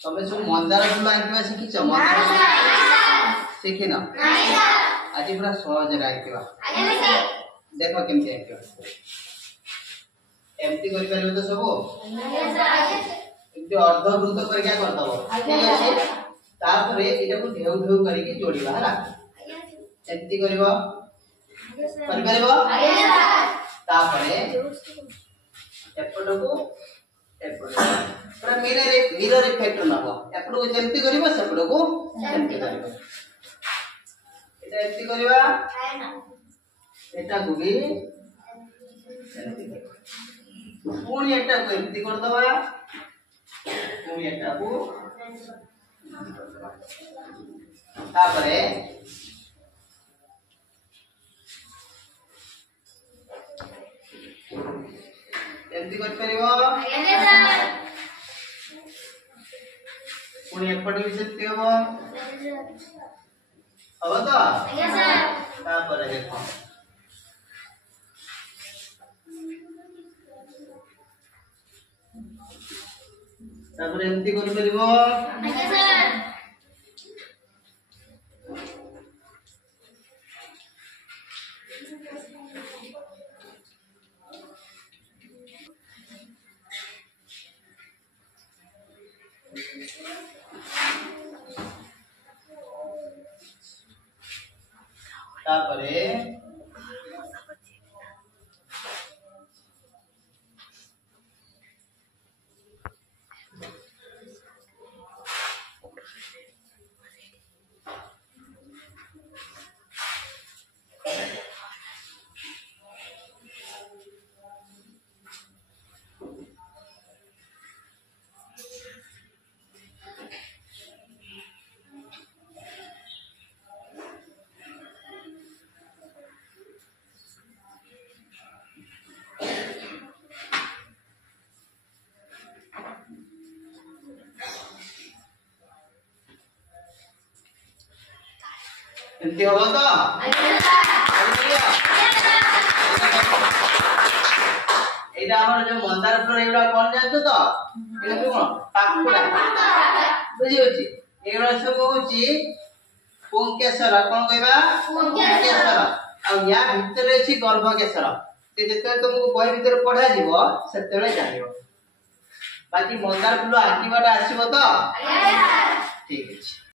तमे सब मंदार फूल आंकिबा शिखिछ मंदार शिखिन आज पूरा सहज रे आंकिबा देखो केमती आंकिबा एमती करि परबो तो सब एमती अर्धवृत्त कर क्या करतबो ठीक अछि तापरे एटा को ढेउ ढेउ करिके जोड़ीबा हला एमती करबो करि परबो तापरे एपट को पूरा मिरर इफेक्ट नबो एपट को जेमती करबो सेपट को जेमती करबो एटा एमती करबा एटा को भी एमती करबा पुणी एटा को एमती कर दबा पुणी एटा को तापरे एमती कर परिबो पुणी एपट भी सेमती हबो हबो तो तापरे देखो तापरे एमती कर परिबो तापरे एमती होगा तो एटा हमर जो मंदार फूल एटा कोन जानतो तो एटा कोन पाकुडा बुझी होची एटा सब होची पुंकेसर कोन कहबा पुंकेसर आ या भितर अछि गर्भकेसर ते जते तुमको बही भितर पढा जीवो सेतेले जानियो बाकी मंदार फूल आकीबाटा आसीबो तो ठीक अछि।